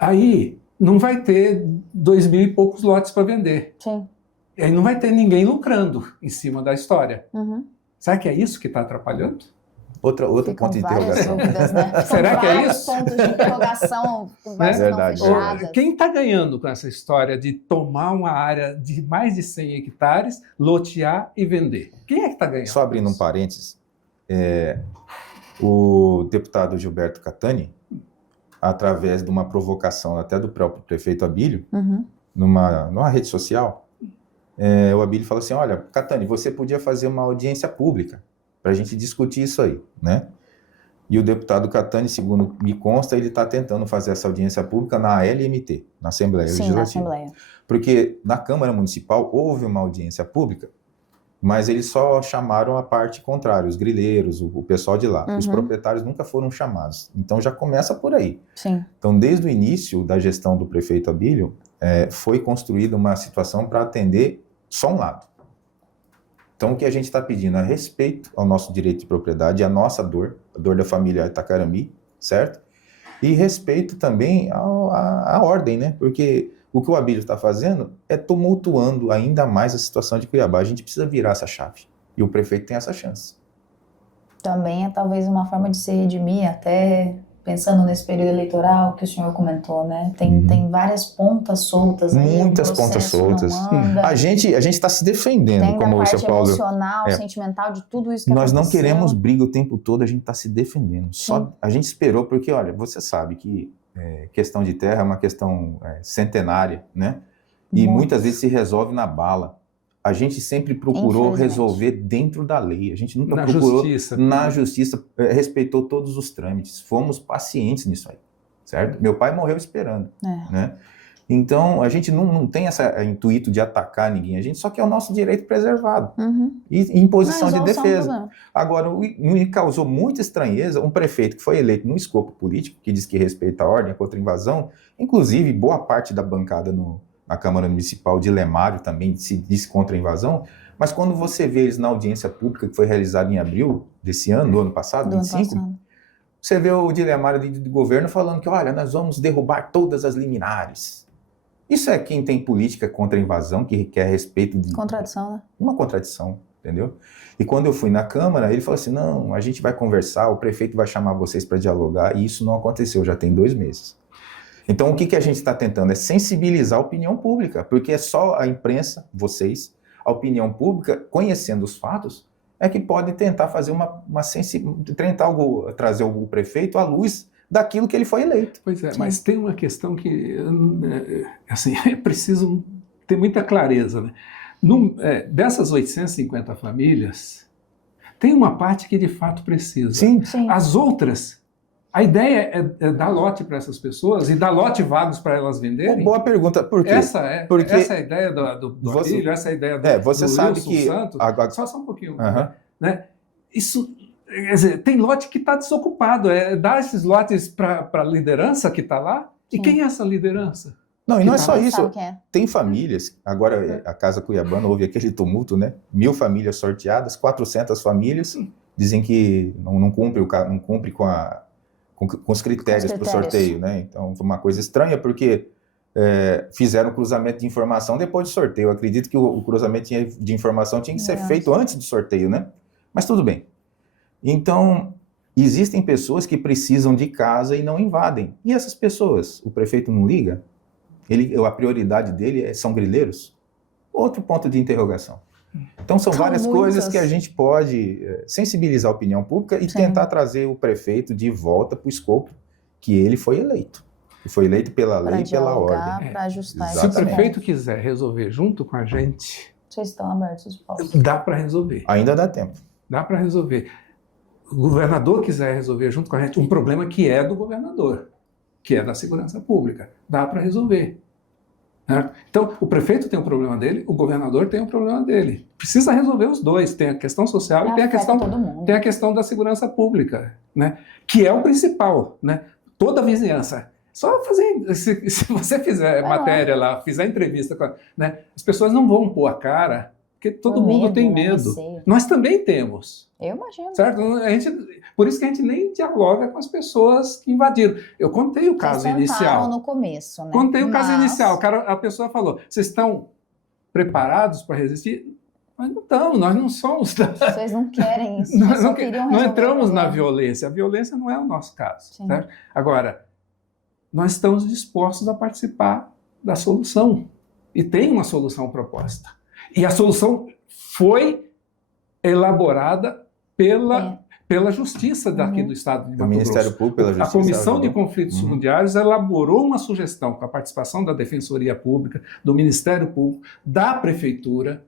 aí não vai ter 2.000 e poucos lotes para vender. Sim. E aí não vai ter ninguém lucrando em cima da história. Será que é isso que está atrapalhando? Outro ponto de interrogação. Dúvidas, né? Será que é isso? Pontos de interrogação com várias verdade. fechadas. Quem está ganhando com essa história de tomar uma área de mais de 100 hectares, lotear e vender? Quem é que está ganhando? Só abrindo um parênteses, o deputado Gilberto Catani, através de uma provocação até do próprio prefeito Abílio, numa rede social, o Abílio falou assim, olha, Catani, você podia fazer uma audiência pública para a gente discutir isso aí, né? E o deputado Catani, segundo me consta, ele está tentando fazer essa audiência pública na LMT, na Assembleia Legislativa. Sim, na Assembleia. Porque na Câmara Municipal houve uma audiência pública, mas eles só chamaram a parte contrária, os grileiros, o pessoal de lá. Os proprietários nunca foram chamados. Então já começa por aí. Sim. Então, desde o início da gestão do prefeito Abílio, foi construída uma situação para atender só um lado. Então, o que a gente está pedindo é respeito ao nosso direito de propriedade, à nossa dor, a dor da família Itacarambi, certo? E respeito também à ordem, né? Porque o que o Abílio está fazendo é tumultuando ainda mais a situação de Cuiabá. A gente precisa virar essa chave. E o prefeito tem essa chance. Também é talvez uma forma de se redimir, até pensando nesse período eleitoral que o senhor comentou, né? Tem várias pontas soltas aí. Muitas pontas soltas. A gente está se defendendo, como o seu Paulo. Tem a parte emocional, sentimental, de tudo isso que nós aconteceu. Não queremos briga o tempo todo, a gente está se defendendo. Só a gente esperou, porque, olha, você sabe que questão de terra é uma questão centenária, né? E muitas vezes se resolve na bala. A gente sempre procurou resolver dentro da lei. A gente nunca procurou na justiça, respeitou todos os trâmites. Fomos pacientes nisso aí, certo? Meu pai morreu esperando, né? Então, a gente não tem esse intuito de atacar ninguém. A gente só quer o nosso direito preservado. E em posição de defesa. Agora, me causou muita estranheza um prefeito que foi eleito no escopo político, que diz que respeita a ordem contra a invasão, inclusive boa parte da bancada na Câmara Municipal de Lemário também se diz contra a invasão, mas quando você vê eles na audiência pública que foi realizada em abril desse ano, do ano passado, 25, você vê o de Lemário de governo falando que, olha, nós vamos derrubar todas as liminares. Isso é quem tem política contra a invasão, que requer respeito de... Contradição, né? Uma contradição, entendeu? E quando eu fui na Câmara, ele falou assim, não, a gente vai conversar, o prefeito vai chamar vocês para dialogar, e isso não aconteceu, já tem 2 meses. Então, o que a gente está tentando é sensibilizar a opinião pública, porque é só a imprensa, vocês, a opinião pública, conhecendo os fatos, é que podem tentar fazer trazer o prefeito à luz daquilo que ele foi eleito. Pois é, mas tem uma questão que, assim, é preciso ter muita clareza, né? Dessas 850 famílias, tem uma parte que de fato precisa. Sim. As outras A ideia é dar lote para essas pessoas e dar lote vagos para elas venderem? Boa pergunta, por quê? Essa é a ideia do Abílio, essa é a ideia do você sabe Wilson que Santos. agora... Só um pouquinho. Né? Isso, quer dizer, tem lote que está desocupado. Dar esses lotes para a liderança que está lá. Sim. E quem é essa liderança? Não, e não é só isso. Tem famílias, agora a Casa Cuiabana houve aquele tumulto, né? 1.000 famílias sorteadas, 400 famílias dizem que não cumpre com os critérios para o sorteio, né? Então, foi uma coisa estranha, porque fizeram cruzamento de informação depois do sorteio. Eu acredito que o cruzamento de informação tinha que ser feito antes do sorteio, né? Mas tudo bem. Então, existem pessoas que precisam de casa e não invadem. E essas pessoas, o prefeito não liga? A prioridade dele são grileiros? Outro ponto de interrogação. Então, são várias coisas que a gente pode sensibilizar a opinião pública e tentar trazer o prefeito de volta para o escopo que ele foi eleito. Ele foi eleito pela lei e pela ordem. Para ajustar. Se o prefeito quiser resolver junto com a gente, vocês estão abertos os postos. Dá para resolver. Ainda dá tempo. Dá para resolver. O governador quiser resolver junto com a gente um problema que é do governador, que é da segurança pública. Dá para resolver. Certo? Então, o prefeito tem um problema dele, o governador tem um problema dele. Precisa resolver os dois. Tem a questão social e tem a questão da segurança pública, né? Que é o principal. Né? Toda a vizinhança. Só fazer, se você fizer matéria lá, fizer entrevista, né? As pessoas não vão pôr a cara, porque todo mundo tem medo. Nós também temos. Eu imagino. Certo? Por isso que a gente nem dialoga com as pessoas que invadiram. Eu contei o caso inicial. No começo, né? Contei o caso inicial. A pessoa falou, vocês estão preparados para resistir? Nós não estamos, nós não somos. Vocês não querem isso. Nós não entramos na violência. A violência não é o nosso caso. Certo? Agora, nós estamos dispostos a participar da solução. E tem uma solução proposta. E a solução foi elaborada pela Justiça daqui do Estado de Mato Grosso. Ministério Público, pela Justiça. A Comissão de Conflitos Fundiários elaborou uma sugestão com a participação da Defensoria Pública, do Ministério Público, da Prefeitura,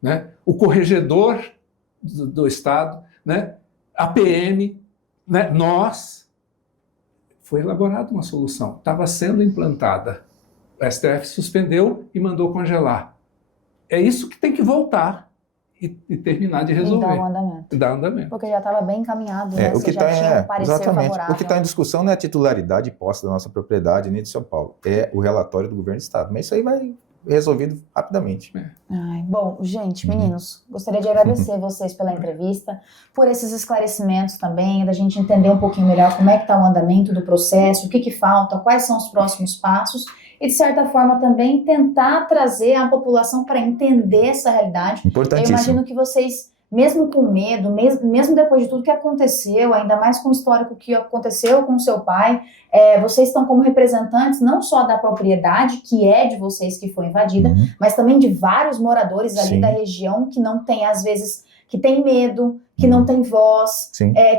né, o Corregedor do Estado, né, a PM, né, nós. Foi elaborada uma solução, estava sendo implantada. A STF suspendeu e mandou congelar. É isso que tem que voltar e terminar de resolver. E dar andamento. Porque já estava bem encaminhado, né? O que está em discussão não é a titularidade e posse da nossa propriedade, nem de São Paulo. É o relatório do governo do Estado. Mas isso aí vai resolvido rapidamente. Bom, gente, meninos, gostaria de agradecer vocês pela entrevista, por esses esclarecimentos também, da gente entender um pouquinho melhor como é que está o andamento do processo, o que falta, quais são os próximos passos, e de certa forma também tentar trazer a população para entender essa realidade. Importantíssimo. Eu imagino que vocês, mesmo com medo, mesmo depois de tudo que aconteceu, ainda mais com o histórico que aconteceu com o seu pai, vocês estão como representantes não só da propriedade, que é de vocês que foi invadida, mas também de vários moradores ali da região que não tem, às vezes, que tem medo, que não tem voz,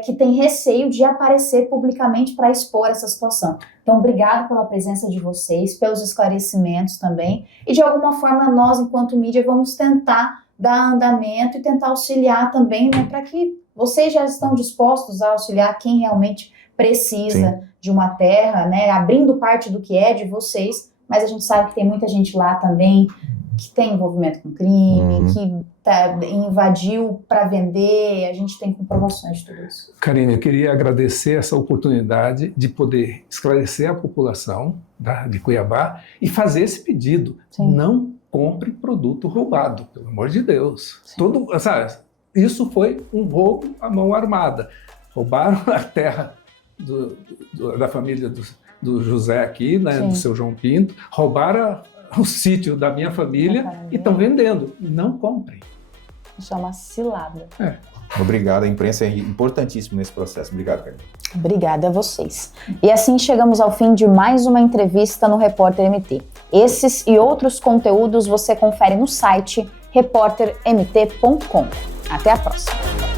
que tem receio de aparecer publicamente para expor essa situação. Então, obrigado pela presença de vocês, pelos esclarecimentos também, e de alguma forma nós, enquanto mídia, vamos tentar dar andamento e tentar auxiliar também, né, para que vocês já estão dispostos a auxiliar quem realmente precisa de uma terra, né, abrindo parte do que é de vocês, mas a gente sabe que tem muita gente lá também que tem envolvimento com crime, que invadiu para vender, a gente tem comprovações de tudo isso. Karine, eu queria agradecer essa oportunidade de poder esclarecer a população de Cuiabá e fazer esse pedido. Não compre produto roubado, pelo amor de Deus. Isso foi um roubo à mão armada. Roubaram a terra da família do José aqui, né, do seu João Pinto, roubaram o sítio da minha família e estão vendendo. Não comprem. Isso é uma cilada. Obrigado, a imprensa é importantíssima nesse processo. Obrigado, Karine. Obrigada a vocês. E assim chegamos ao fim de mais uma entrevista no Repórter MT. Esses e outros conteúdos você confere no site repórtermt.com. Até a próxima.